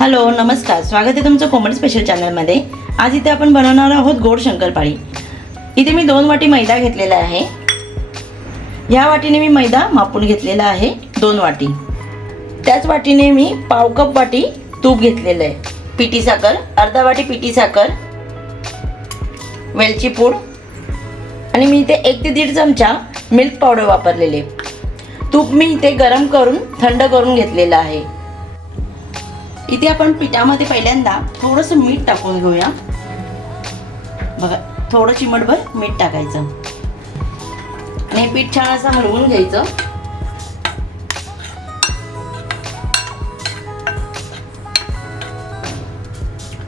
Hello नमस्कार, स्वागत आहे तुमचं कोमल स्पेशल चॅनलमध्ये। आज इथे आपण बनवणार आहोत गोड शंकरपाळी। इथे मी 2 वाटी मैदा घेतलेला आहे। या वाटीने मी मैदा मापून घेतलेला आहे 2 वाटी। त्याच वाटीने मी पाव कप वाटी तूप घेतलेलं आहे। पिठी साखर अर्धा वाटी, पिठी साखर, वेलची पूड आणि मी इथे 1 ते 1.5 चमचा मिल्क पावडर वापरलेले। तूप मी इथे गरम करून थंड करून घेतलेलं आहे। इथे आपण पिठामध्ये पहिल्यांदा थोडंसं मीठ टाकून घेऊया। बघा, थोडं चिमटभर मीठ टाकायचं आणि पीठ छान असं हलवून घ्यायचं।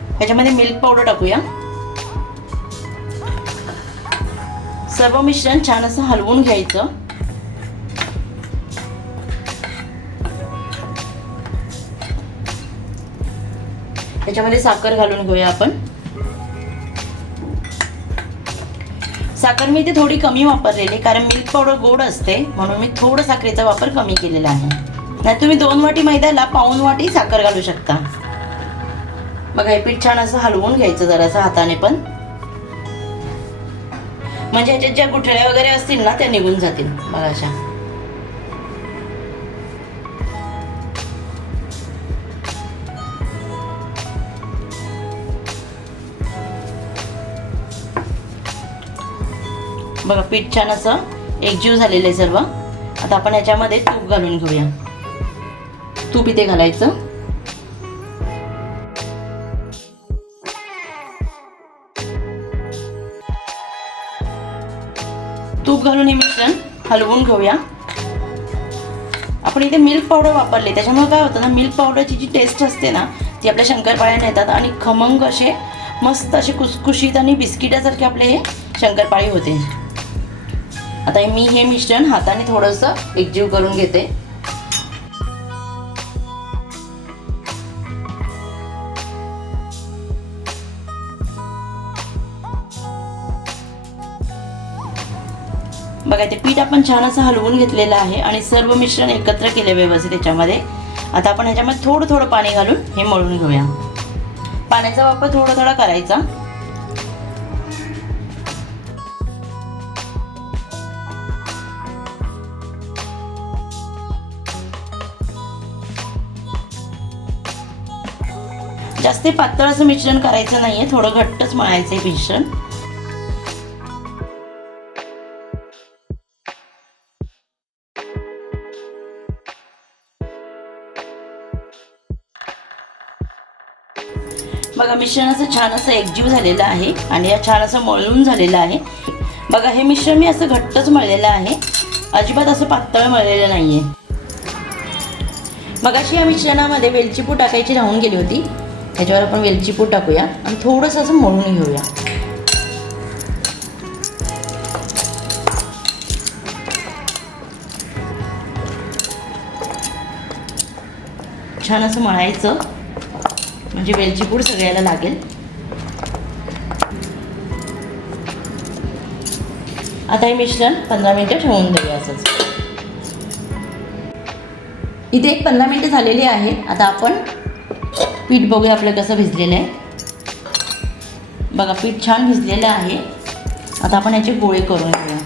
ह्याच्यामध्ये मिल्क पावडर टाकूया। सर्व मिश्रण छान असं हलवून घ्यायचं। त्याच्यामध्ये साखर घालून घेऊया आपण। साखर मी इथे थोडी कमी वापरलेली, कारण मिल्क पावडर गोड असते म्हणून मी थोडं साखरेचा वापर कमी केलेला आहे। नाही तुम्ही 2 वाटी मैद्याला पाऊण वाटी साखर घालू शकता। बघा, हे पीठ छान असं हलवून घ्यायचं जरासं हाताने पण, म्हणजे ह्याच्यात ज्या गुठळ्या वगैरे असतील ना त्या निघून जातील। बघा अशा। बघा, पीठ छान असं एकजीव झालेलं आहे सर्व। आता आपण याच्यामध्ये तूप घालून घेऊया। तूप इथे घालायचं। तूप घालून हे मिश्रण हलवून घेऊया। आपण इथे मिल्क पावडर वापरले, त्याच्यामुळे काय होतं ना, मिल्क पावडरची जी टेस्ट असते ना ती आपल्या शंकरपाळ्याने येतात आणि खमंग असे मस्त असे कुसकुशीत आणि बिस्किटासारखे आपले हे शंकरपाळी होते। आता मी हे मिश्रण हाताने थोडंसं एकजीव करून घेते। बघा, ते पीठ आपण छान असं हलवून घेतलेलं आहे आणि सर्व मिश्रण एकत्र केले व्यवस्थित याच्यामध्ये। आता आपण ह्याच्यामध्ये थोडं थोडं पाणी घालून हे मळून घेऊया। पाण्याचा वापर थोडा थोडा करायचा। जास्त पातळ असं मिश्रण करायचं नाहीये, थोडं घट्टच मळायचं आहे मिश्रण। बघा, मिश्रण असं छान असं एकजीव झालेलं आहे आणि या छान असं मळून झालेलं आहे। बघा, हे मिश्रण मी असं घट्टच मळलेलं आहे, अजिबात असं पातळ मळलेलं नाहीये। मगाशी या मिश्रणामध्ये वेलची पूड टाकायची राहून गेली होती, त्याच्यावर आपण वेलची पूड टाकूया आणि थोडंसं असं मळून घेऊया। छान असं मळायचं म्हणजे वेलची पूड सगळ्याला लागेल। आता हे मिश्रण 15 मिनिटं ठेवून देऊया असंच। इथे एक 15 मिनिटं झालेली आहे। आता आपण पीठ बघूया आपलं कसं भिजलेलं आहे। बघा, पीठ छान भिजलेलं आहे। आता आपण याचे गोळे करून घेऊया।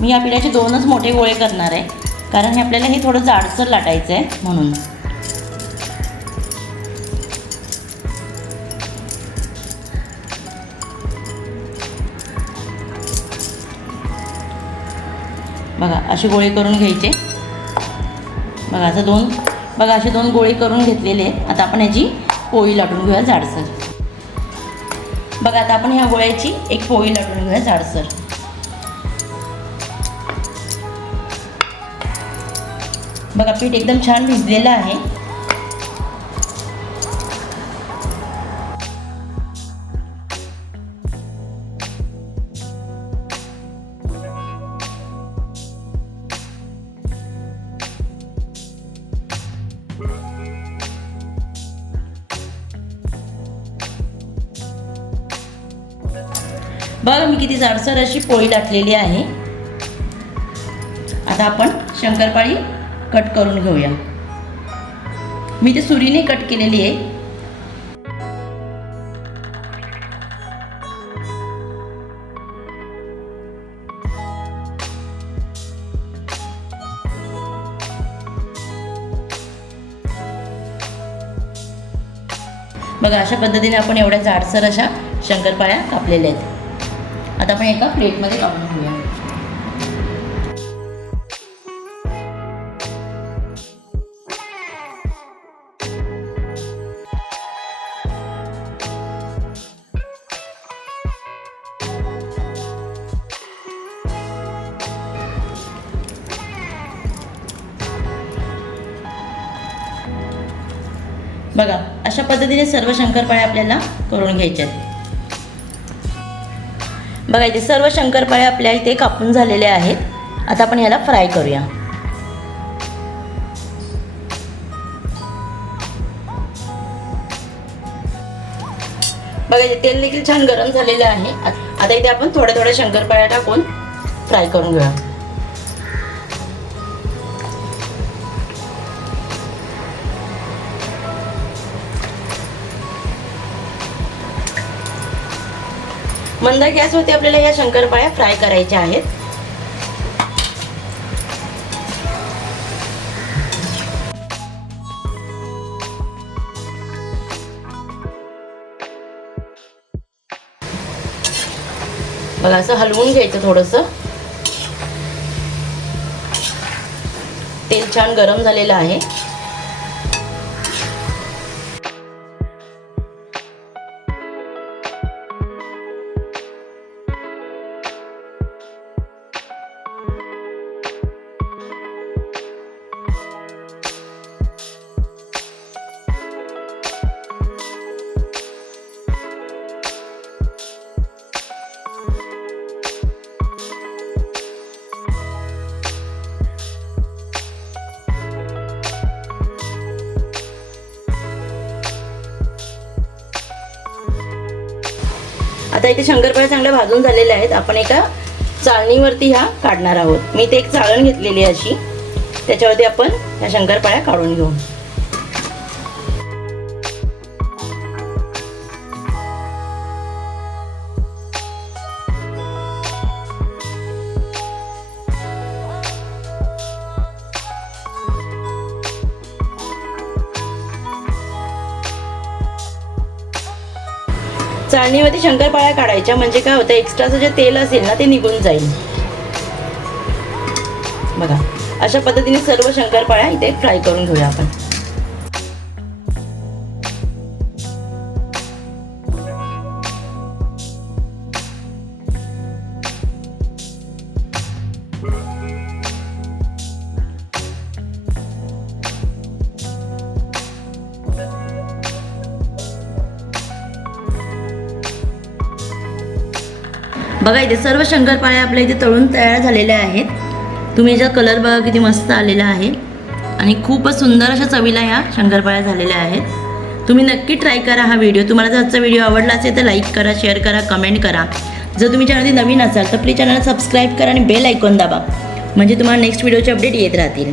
मी या पिठाचे 2च मोठे गोळे करणार आहे, कारण हे आपल्याला हे थोडं जाडसर लाटायचं आहे म्हणून। बघा, असे गोळे करून घ्यायचे। बघा, असे 2 गोळे करून घेतलेले आहेत। आता आपण याची पोळी लाटून घेऊया जाडसर। बघा, आता आपण ह्या गोळ्याची एक पोळी लाटून घेऊया जाडसर। बघा, पीठ एकदम छान भिजलेलं आहे। बघा मी किती जाडसर अशी पोळी लाटलेली आहे. आता आपण शंकरपाळी कट करून घेऊया. मी ते सुरीने कट केलेली आहे. बघा अशा पद्धतीने आपण एवढ्या जाडसर अशा शंकरपाळ्या कापलेल्या आहेत. आता आपण एका प्लेटमध्ये काढून घेऊया. बघा अशा पद्धतीने सर्व शंकरपाळ्या आपल्याला करून घ्यायच्या आहेत. बघा इथे सर्व शंकरपाळ्या आपल्या इथे कापून झालेल्या आहेत. आता आपण ह्याला फ्राय करूया. बघा इथे तेल देखील छान गरम झालेलं आहे. आता इथे आपण थोड्या थोड्या शंकरपाळ्या टाकून फ्राय करून घेऊया. मंद गॅसवरती आपल्याला या शंकरपाळ्या फ्राय करायच्या आहेत. बघा असं हलवून घ्यायचं थोडंसं. तेल छान गरम झालेलं आहे. आता इथे शंकरपाळ्या चांगल्या भाजून झालेल्या आहेत. आपण एका चाळणीवरती ह्या काढणार आहोत. मी इथे एक चाळण घेतलेली आहे अशी. त्याच्यावरती आपण ह्या शंकरपाळ्या काढून घेऊ. चाळणीवरती शंकरपाळ्या काढायच्या म्हणजे काय होतं, एक्स्ट्राचं जे तेल असेल ना ते निघून जाईल. बघा अशा पद्धतीने सर्व शंकरपाळ्या इथे फ्राय करून घेऊया आपण. बघा इथे सर्व शंकरपाळ्या आपल्या इथे तळून तयार झालेल्या आहेत. तुम्ही याचा कलर बघा किती मस्त आलेला आहे आणि खूपच सुंदर अशा चवीला ह्या शंकरपाळ्या झालेल्या आहेत. तुम्ही नक्की ट्राय करा हा व्हिडिओ. तुम्हाला जर आजचा व्हिडिओ आवडला असेल तर लाईक करा, शेअर करा, कमेंट करा. जर तुम्ही चॅनलमध्ये नवीन असाल तर प्लीज चॅनलला सबस्क्राईब करा आणि बेल आयकॉन दाबा म्हणजे तुम्हाला नेक्स्ट व्हिडिओचे अपडेट येत राहतील.